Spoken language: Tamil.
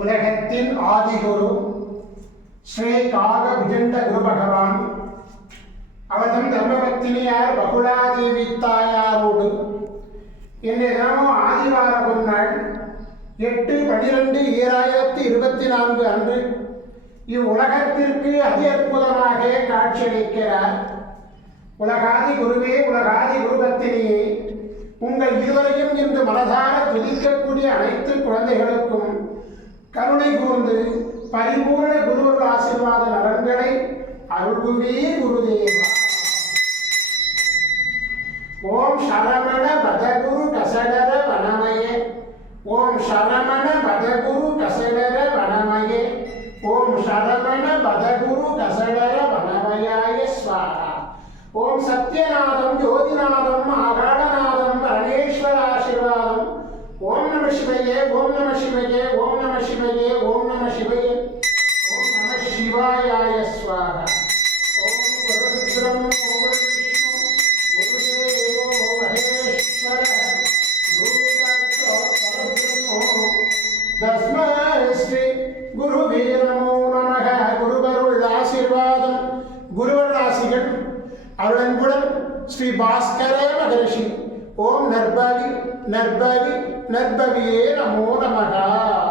உலகத்தின் ஆதிகுரு ஸ்ரீ காக விஜண்ட குரு பகவான் அவதம் தர்மபத்தினியார் பகுலாதேவி தாயாரோடு இன்றைய தினமும் ஆதிவார பொன்னாள் 8/12/2024 அன்று இவ்வுலகத்திற்கு அதி அற்புதமாக காட்சியளிக்கிறார். உலகாதி குருவே, உலகாதி குருபத்தினியே, உங்கள் இருவரையும் இன்று மனதார துதிக்கக்கூடிய அனைத்து குழந்தைகளுக்கும் கருணை கூர்ந்து பரிபூர்ண குருவருள் ஆசீர்வாத நலன்களை அருள்குவே குருதேவா. ஓம் சரவண பதகுரு கசடர வனமய, ஓம் சரவண பதகுரு கசடர வனமய, ஓம் சரவண பதகுரு கசடர வனமயாய ஸ்வாஹா. ஓம் சத்யநாதம் ஜோதிநாதம் ஆகாடநாதம் பரமேஸ்வர ஆசீர்வாதம். ஓம் நம சிவயே, ஓம் நம சிவயே, ஓம் நம சிவயே, ஓம் நம சிவயே, ஓம் நம சிவாயாய ஸ்வாஹா. ஓம் குருருத்ரம் ஓம் விஷ்ணு குருதேவோ மகேஸ்வர குருதத்தோ பரபிரம்மோ தஸ்மை ஸ்ரீ குருவே நமோ நமः. குருவருள் ஆசீர்வாதம், குருவருள் ஆசிகள் அருளன்புடன் ஸ்ரீ பாஸ்கர மகரிஷி. ஓம் நற்பவி நற்பவி நற்பவியே நமோ நமः.